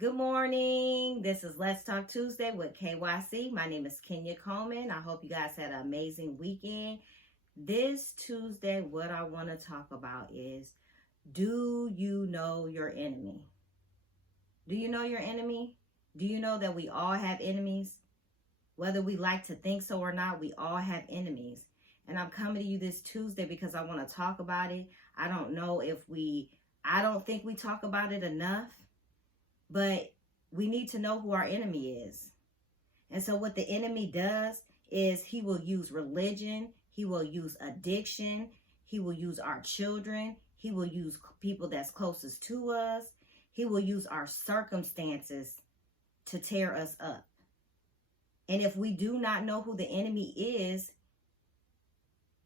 Good morning. This is Let's Talk Tuesday with KYC. My name is Kenya Coleman. I hope you guys had an amazing weekend. This Tuesday, what I want to talk about is, do you know your enemy? Do you know your enemy? Do you know that we all have enemies? Whether we like to think so or not, we all have enemies. And I'm coming to you this Tuesday because I want to talk about it. I don't think we talk about it enough. But we need to know who our enemy is. And so what the enemy does is he will use religion. He will use addiction. He will use our children. He will use people that's closest to us. He will use our circumstances to tear us up. And if we do not know who the enemy is,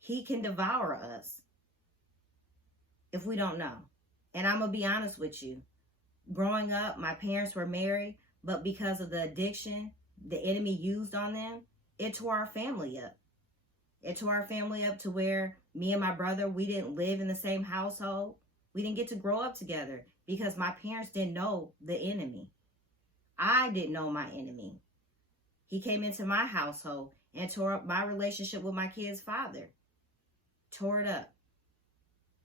he can devour us if we don't know. And I'm going to be honest with you. Growing up, my parents were married, but because of the addiction the enemy used on them, it tore our family up. It tore our family up to where me and my brother, we didn't live in the same household. We didn't get to grow up together because my parents didn't know the enemy. I didn't know my enemy. He came into my household and tore up my relationship with my kid's father. Tore it up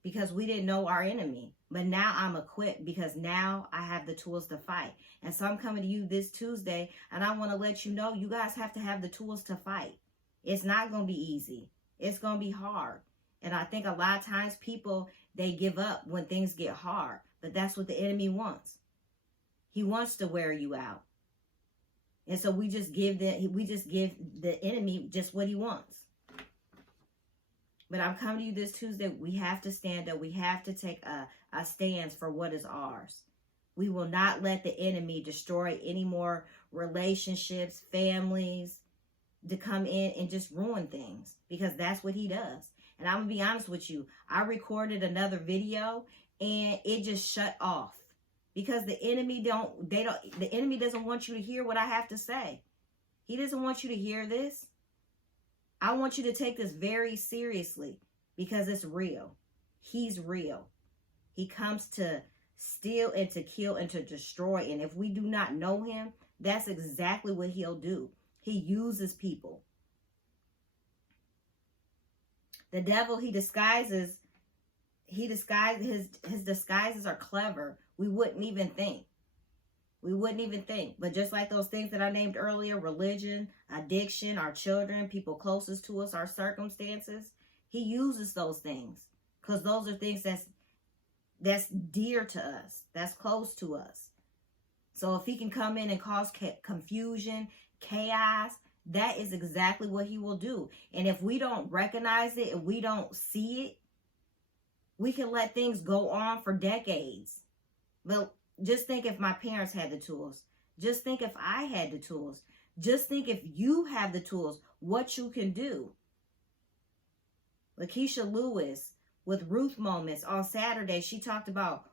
because we didn't know our enemy. But now I'm equipped because now I have the tools to fight. And so I'm coming to you this Tuesday and I want to let you know you guys have to have the tools to fight. It's not going to be easy. It's going to be hard. And I think a lot of times people, they give up when things get hard. But that's what the enemy wants. He wants to wear you out. And so we just give the enemy just what he wants. But I'm coming to you this Tuesday. We have to stand up. We have to take a stance for what is ours. We will not let the enemy destroy any more relationships, families, to come in and just ruin things, because that's what he does. And I'm going to be honest with you. I recorded another video and it just shut off because the enemy doesn't want you to hear what I have to say. He doesn't want you to hear this. I want you to take this very seriously because it's real. He's real. He comes to steal and to kill and to destroy. And if we do not know him, that's exactly what he'll do. He uses people. The devil, his disguises are clever. We wouldn't even think. But just like those things that I named earlier, religion, addiction, our children, people closest to us, our circumstances, he uses those things because those are things that's dear to us, that's close to us. So if he can come in and cause confusion, chaos, that is exactly what he will do. And if we don't recognize it, if we don't see it, we can let things go on for decades. But just think if my parents had the tools. Just think if I had the tools. Just think if you have the tools, what you can do. Lakeisha Lewis with Ruth Moments on Saturday, she talked about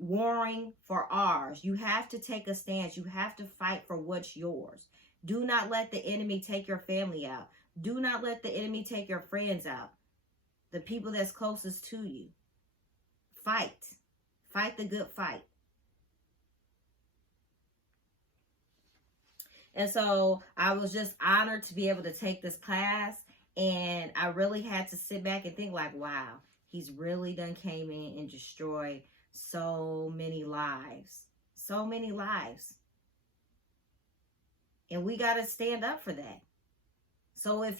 warring for ours. You have to take a stance. You have to fight for what's yours. Do not let the enemy take your family out. Do not let the enemy take your friends out. The people that's closest to you. Fight. Fight the good fight. And so I was just honored to be able to take this class. And I really had to sit back and think like, wow, he's really done came in and destroyed so many lives. So many lives. And we got to stand up for that. So if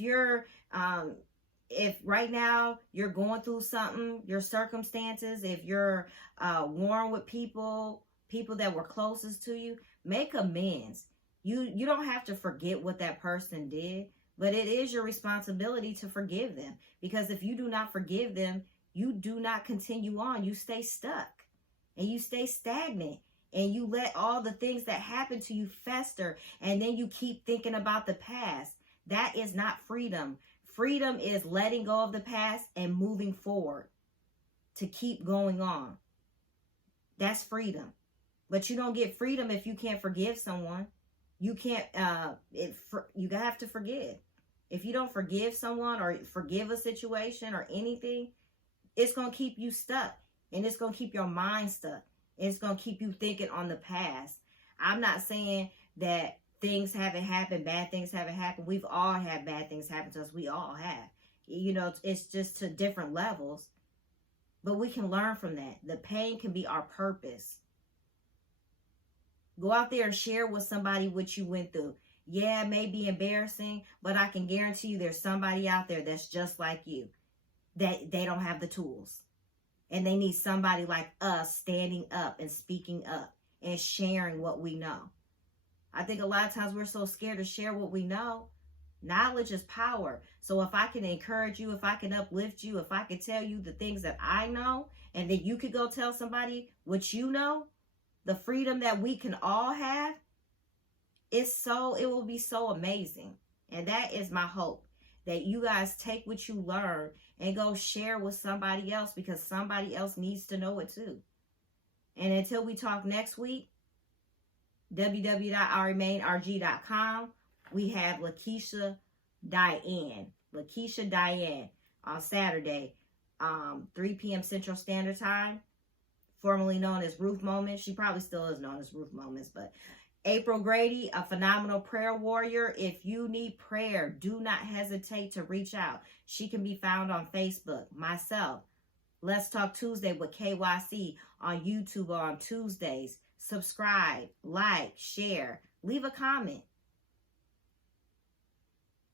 if right now you're going through something, your circumstances, if you're warring with people that were closest to you, make amends. You don't have to forget what that person did, but it is your responsibility to forgive them. Because if you do not forgive them, you do not continue on. You stay stuck and you stay stagnant and you let all the things that happen to you fester. And then you keep thinking about the past. That is not freedom. Freedom is letting go of the past and moving forward to keep going on. That's freedom. But you don't get freedom if you can't forgive someone. You can't, you have to forgive. If you don't forgive someone or forgive a situation or anything, it's going to keep you stuck and it's going to keep your mind stuck. It's going to keep you thinking on the past. I'm not saying that things haven't happened, bad things haven't happened. We've all had bad things happen to us. We all have. You know, it's just to different levels. But we can learn from that. The pain can be our purpose. Go out there and share with somebody what you went through. Yeah, it may be embarrassing, but I can guarantee you there's somebody out there that's just like you, that they don't have the tools. And they need somebody like us standing up and speaking up and sharing what we know. I think a lot of times we're so scared to share what we know. Knowledge is power. So if I can encourage you, if I can uplift you, if I can tell you the things that I know, and then you could go tell somebody what you know, the freedom that we can all have, it will be so amazing. And that is my hope, that you guys take what you learn and go share with somebody else, because somebody else needs to know it too. And until we talk next week, www.ourremainrg.com. We have Lakeisha Diane on Saturday, 3 p.m. Central Standard Time, formerly known as Ruth Moments. She probably still is known as Ruth Moments, but April Grady, a phenomenal prayer warrior. If you need prayer, do not hesitate to reach out. She can be found on Facebook. Myself, Let's Talk Tuesday with KYC on YouTube on Tuesdays. Subscribe, like, share, leave a comment.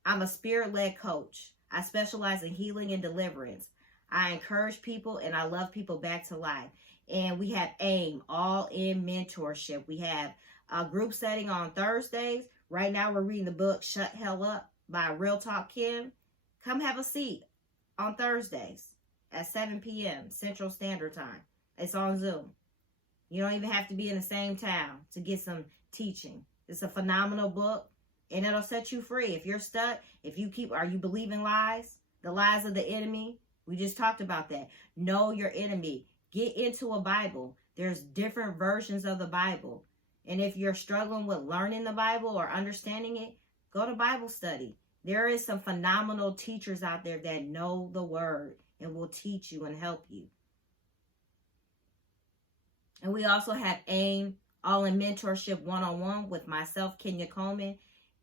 I'm a spirit-led coach. I specialize in healing and deliverance. I encourage people and I love people back to life. And we have AIM, All In Mentorship. We have a group setting on Thursdays. Right now we're reading the book Shut Hell Up by Real Talk Kim. Come have a seat on Thursdays at 7 p.m. Central Standard Time. It's on Zoom. You don't even have to be in the same town to get some teaching. It's a phenomenal book. And it'll set you free. If you're stuck, are you believing lies? The lies of the enemy? We just talked about that. Know your enemy. Get into a Bible. There's different versions of the Bible. And if you're struggling with learning the Bible or understanding it, go to Bible study. There is some phenomenal teachers out there that know the word and will teach you and help you. And we also have AIM, All In Mentorship one-on-one with myself, Kenya Coleman,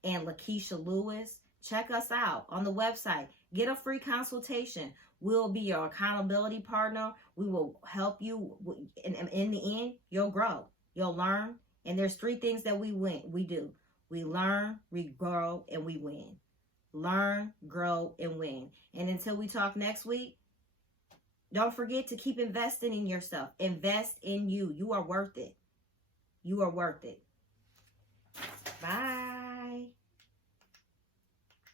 and Lakeisha Lewis. Check us out on the website. Get a free consultation. We'll be your accountability partner. We will help you. In the end, you'll grow. You'll learn. And there's 3 things that we do. We learn, we grow, and we win. Learn, grow, and win. And until we talk next week, don't forget to keep investing in yourself. Invest in you. You are worth it. You are worth it.